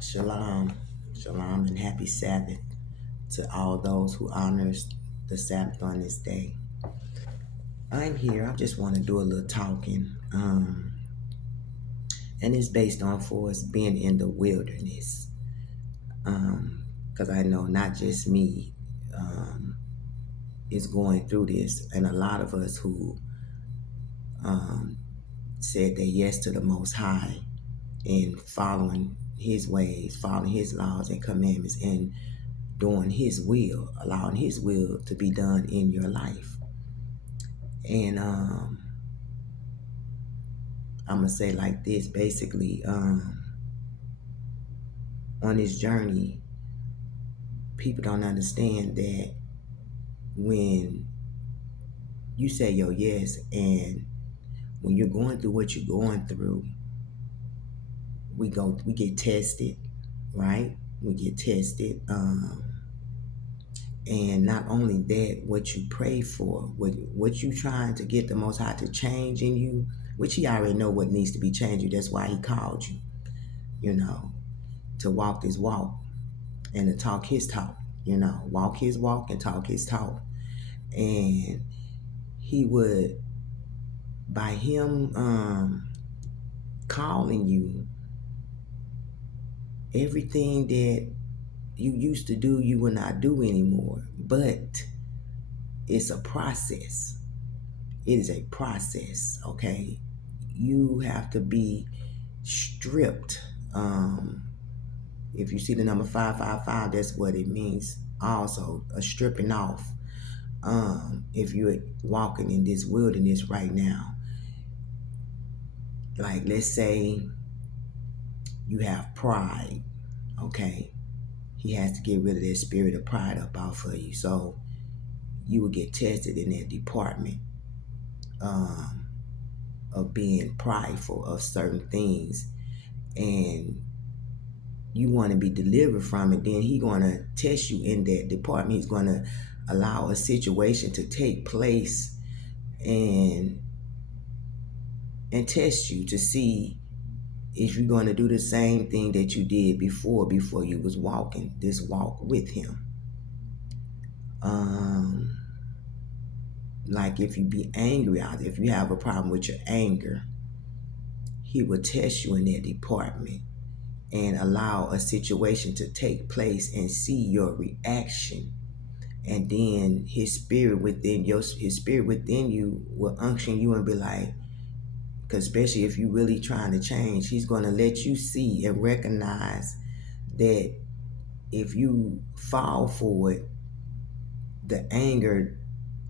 Shalom, shalom, and happy Sabbath to all those who honors the Sabbath on this day. I'm here. I just want to do a little talking, and it's based on for us being in the wilderness, because I know not just me is going through this, and a lot of us who um, said that yes to the Most High and following His ways, following His laws and commandments, and doing His will, allowing His will to be done in your life. And I'm gonna say like this, basically, on this journey, people don't understand that when you say your yes, and when you're going through what you're going through, we get tested, right? We get tested. And not only that, what you pray for, what you trying to get the Most High to change in you, which He already know what needs to be changed. That's why He called you, to walk this walk and to talk His talk. Walk His walk and talk His talk. And He would, by Him calling you, everything that you used to do, you will not do anymore. But it's a process. It is a process, okay? You have to be stripped. If you see the number 555, that's what it means. Also, a stripping off. If you're walking in this wilderness right now, like let's say you have pride, okay? He has to get rid of that spirit of pride up off of you. So you will get tested in that department of being prideful of certain things. And you want to be delivered from it, then He's going to test you in that department. He's going to allow a situation to take place and test you to see if you're going to do the same thing that you did before you was walking this walk with Him. Like if you be angry out there, if you have a problem with your anger, He will test you in that department and allow a situation to take place and see your reaction. And then his spirit within you will unction you and be like, because especially if you really trying to change, He's going to let you see and recognize that if you fall for it, the anger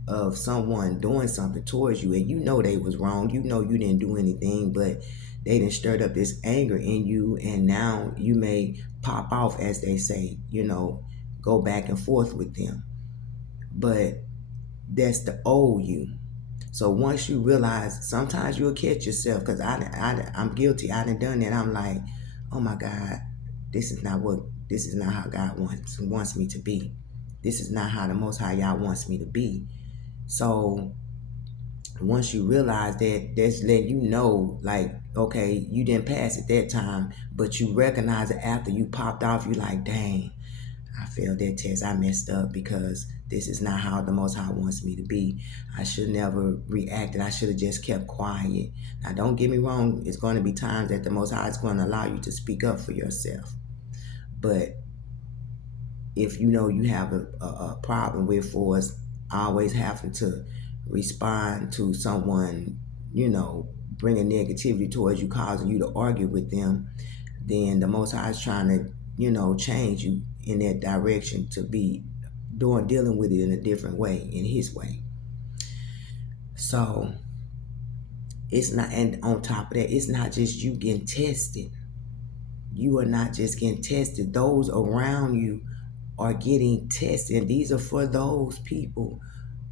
of someone doing something towards you, and you know they was wrong, you know you didn't do anything, but they done stirred up this anger in you, and now you may pop off, as they say, go back and forth with them. But that's the old you. So once you realize, sometimes you'll catch yourself, because I'm guilty. I done that. I'm like, oh my God, this is not how God wants me to be. This is not how the Most High Yah wants me to be. So once you realize that, that's letting you know, like, okay, you didn't pass it that time, but you recognize it after you popped off. You like, dang, I failed that test. I messed up because this is not how the Most High wants me to be. I should never reacted. I should have just kept quiet. Now, don't get me wrong. It's going to be times that the Most High is going to allow you to speak up for yourself. But if you know you have a problem with, for us always having to respond to someone, bringing negativity towards you, causing you to argue with them, then the Most High is trying to, change you in that direction to be dealing with it in a different way, in His way. So it's not, and on top of that, it's not just you getting tested. You are not just getting tested. Those around you are getting tested. And these are for those people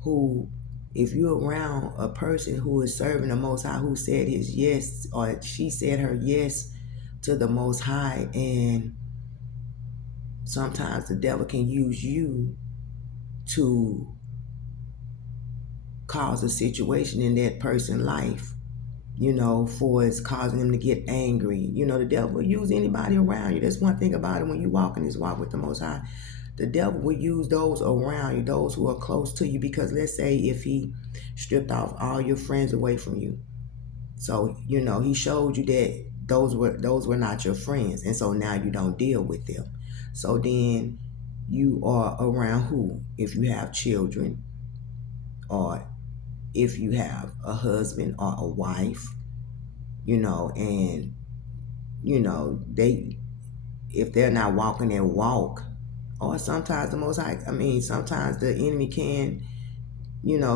who, if you're around a person who is serving the Most High, who said his yes, or she said her yes to the Most High, and sometimes the devil can use you to cause a situation in that person's life for it's causing them to get angry. The devil will use anybody around you. That's one thing about it when you walk in this walk with the Most High. The devil will use those around you, those who are close to you, because let's say if he stripped off all your friends away from you. So, he showed you that those were not your friends. And so now you don't deal with them. So then you are around who? If you have children, or if you have a husband or a wife, and they, if they're not walking their walk, or sometimes sometimes the enemy can,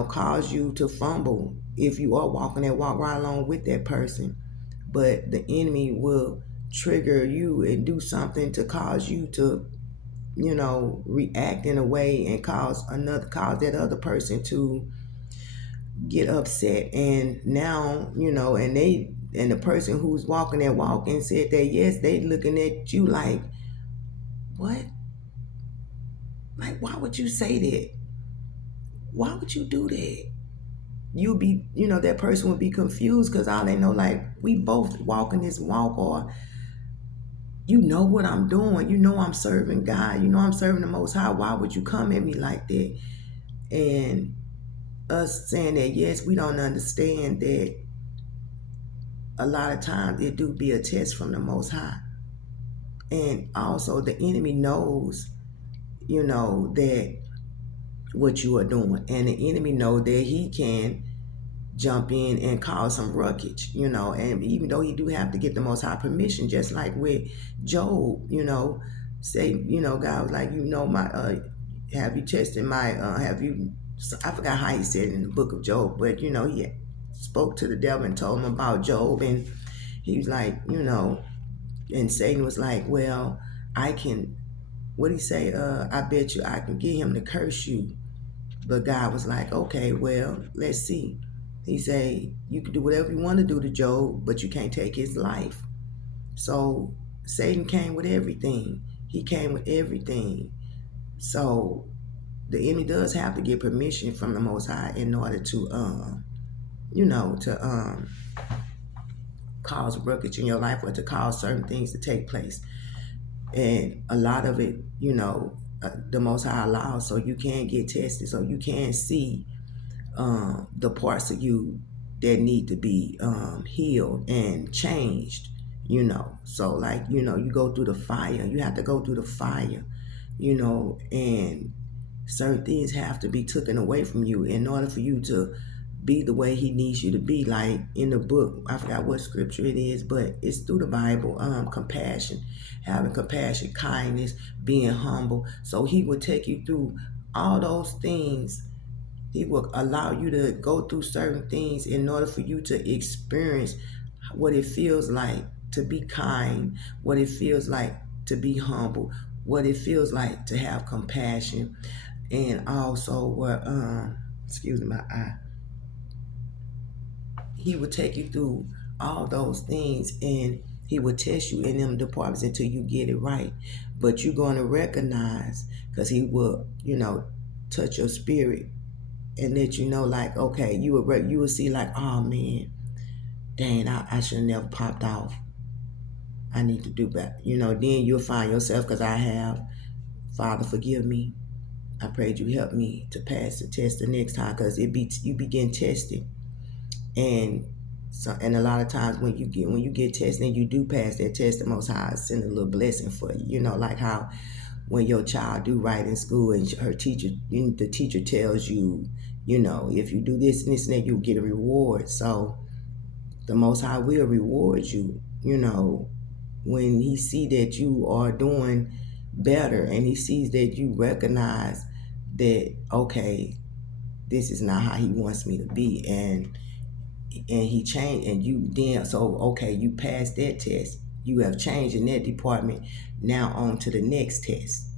cause you to fumble if you are walking that walk right along with that person. But the enemy will trigger you and do something to cause you to, react in a way and cause that other person to get upset. And now, and the person who's walking that walk and said that yes, they looking at you like, what? Like, why would you say that? Why would you do that? You'll be, that person would be confused because all they know, like, we both walking this walk, or what I'm doing, I'm serving God, I'm serving the Most High. Why would you come at me like that? And us saying that, yes, we don't understand that a lot of times it do be a test from the Most High. And also the enemy knows, that what you are doing. And the enemy know that he can jump in and cause some ruckus, and even though he do have to get the Most High permission, just like with Job, say, God was like, my, have you tested my, have you, I forgot how he said it in the book of Job, but, he spoke to the devil and told him about Job, and he was like, and Satan was like, well, I can, what he say, I bet you I can get him to curse you. But God was like, okay, well, let's see. He said, you can do whatever you want to do to Job, but you can't take his life. So Satan came with everything. He came with everything. So the enemy does have to get permission from the Most High in order to, cause ruckus in your life, or to cause certain things to take place. And a lot of it, the Most High allows so you can get tested, so you can see the parts of you that need to be healed and changed. So like, you go through the fire. You have to go through the fire, and certain things have to be taken away from you in order for you to be the way he needs you to be. Like in the book, I forgot what scripture it is, but it's through the Bible. Compassion, having compassion, kindness, being humble. So he will take you through all those things. He will allow you to go through certain things in order for you to experience what it feels like to be kind, what it feels like to be humble, what it feels like to have compassion. And also what excuse me, my eye. He will take you through all those things, and he will test you in them departments until you get it right. But you're going to recognize, because he will, touch your spirit and let you know, like, okay, you will see, like, oh man, dang, I should have never popped off. I need to do better. Then you'll find yourself, because I have, Father, forgive me. I prayed you help me to pass the test the next time, because you begin testing. And so, and a lot of times when you get tested and you do pass that test, the Most High send a little blessing for you. Like how when your child do right in school and her teacher, the teacher tells you, if you do this and this and that, you'll get a reward. So the Most High will reward you, when he see that you are doing better, and he sees that you recognize that, okay, this is not how he wants me to be, and he changed, and you then, so okay, you passed that test, you have changed in that department, now on to the next test.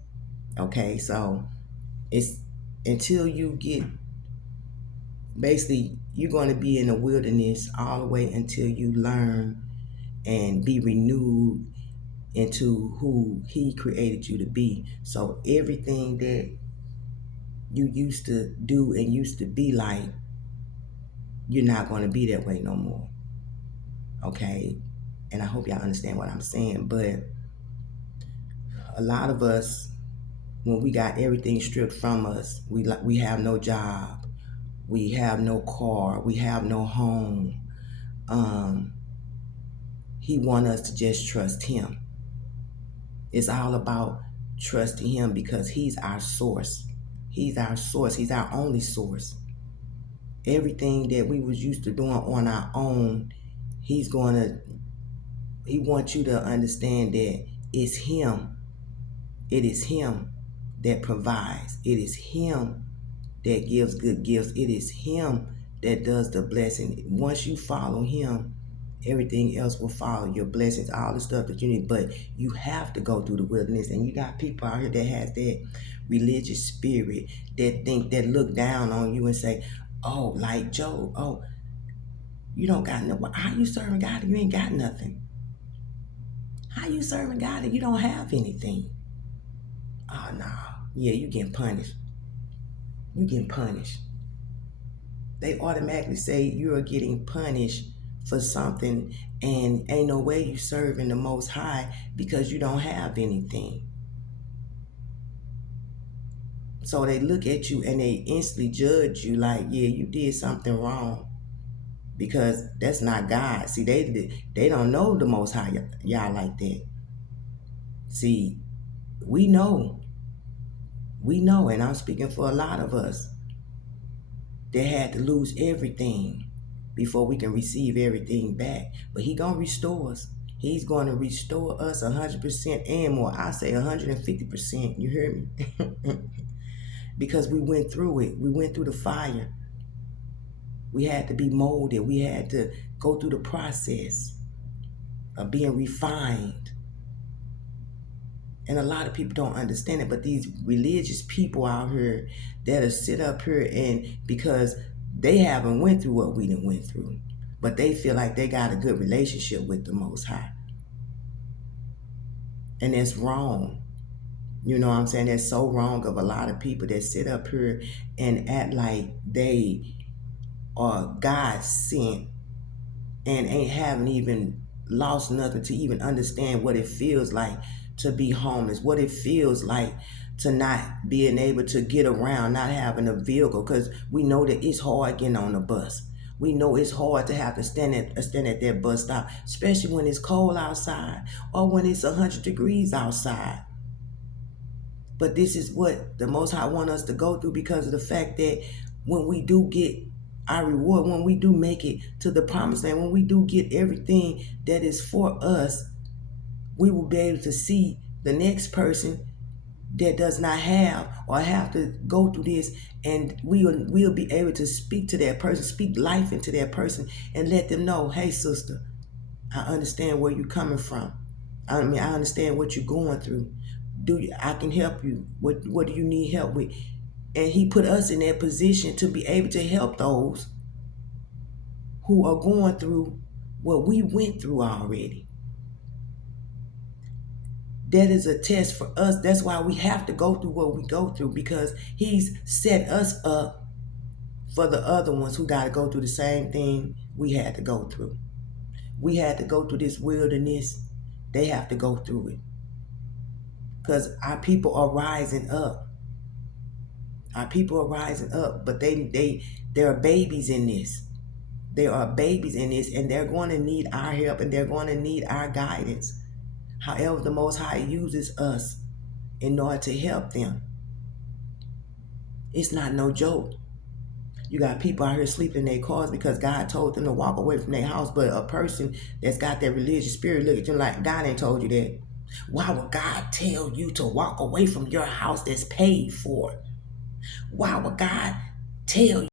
Okay, so it's until you get, basically you're going to be in the wilderness all the way until you learn and be renewed into who he created you to be. So everything that you used to do and used to be like, you're not going to be that way no more. Okay, and I hope y'all understand what I'm saying. But a lot of us, when we got everything stripped from us, we have no job, we have no car, we have no home. Um, he want us to just trust him. It's all about trusting him because he's our source. He's our source. He's our only source. Everything that we was used to doing on our own, he's going to he wants you to understand that it's him. It is him that provides. It is him that gives good gifts. It is him that does the blessing. Once you follow him, everything else will follow. Your blessings, all the stuff that you need. But you have to go through the wilderness. And you got people out here that has that religious spirit that look down on you and say, oh, like Job, oh, you don't got no, how you serving God if you ain't got nothing? How you serving God if you don't have anything? Oh no. Yeah, you getting punished. You getting punished. They automatically say you're getting punished for something, and ain't no way you serving the Most High because you don't have anything. So they look at you and they instantly judge you like, yeah, you did something wrong, because that's not God. See, they don't know the Most High y'all like that. See, we know, and I'm speaking for a lot of us that had to lose everything before we can receive everything back. But he gonna restore us. He's going to restore us 100% and more. I say 150%. You hear me? Because we went through it. We went through the fire. We had to be molded. We had to go through the process of being refined. And a lot of people don't understand it, but these religious people out here that'll sit up here and because they haven't went through what we done went through, but they feel like they got a good relationship with the Most High. And that's wrong. You know what I'm saying? That's so wrong of a lot of people that sit up here and act like they are God sent and ain't haven't even lost nothing to even understand what it feels like to be homeless, what it feels like to not being able to get around, not having a vehicle, because we know that it's hard getting on the bus. We know it's hard to have to stand at that bus stop, especially when it's cold outside or when it's 100 degrees outside. But this is what the Most High want us to go through, because of the fact that when we do get our reward, when we do make it to the promised land, when we do get everything that is for us, we will be able to see the next person that does not have or have to go through this, and we'll be able to speak to that person, speak life into that person, and let them know, hey sister, I understand where you're coming from. I understand what you're going through. I can help you. What do you need help with? And he put us in that position to be able to help those who are going through what we went through already. That is a test for us. That's why we have to go through what we go through, because he's set us up for the other ones who got to go through the same thing we had to go through. We had to go through this wilderness. They have to go through it, because our people are rising up. Our people are rising up, but there are babies in this. There are babies in this, and they're going to need our help, and they're going to need our guidance. However, the Most High uses us in order to help them. It's not no joke. You got people out here sleeping in their cars because God told them to walk away from their house, but a person that's got that religious spirit look at you like, God ain't told you that. Why would God tell you to walk away from your house that's paid for? Why would God tell you?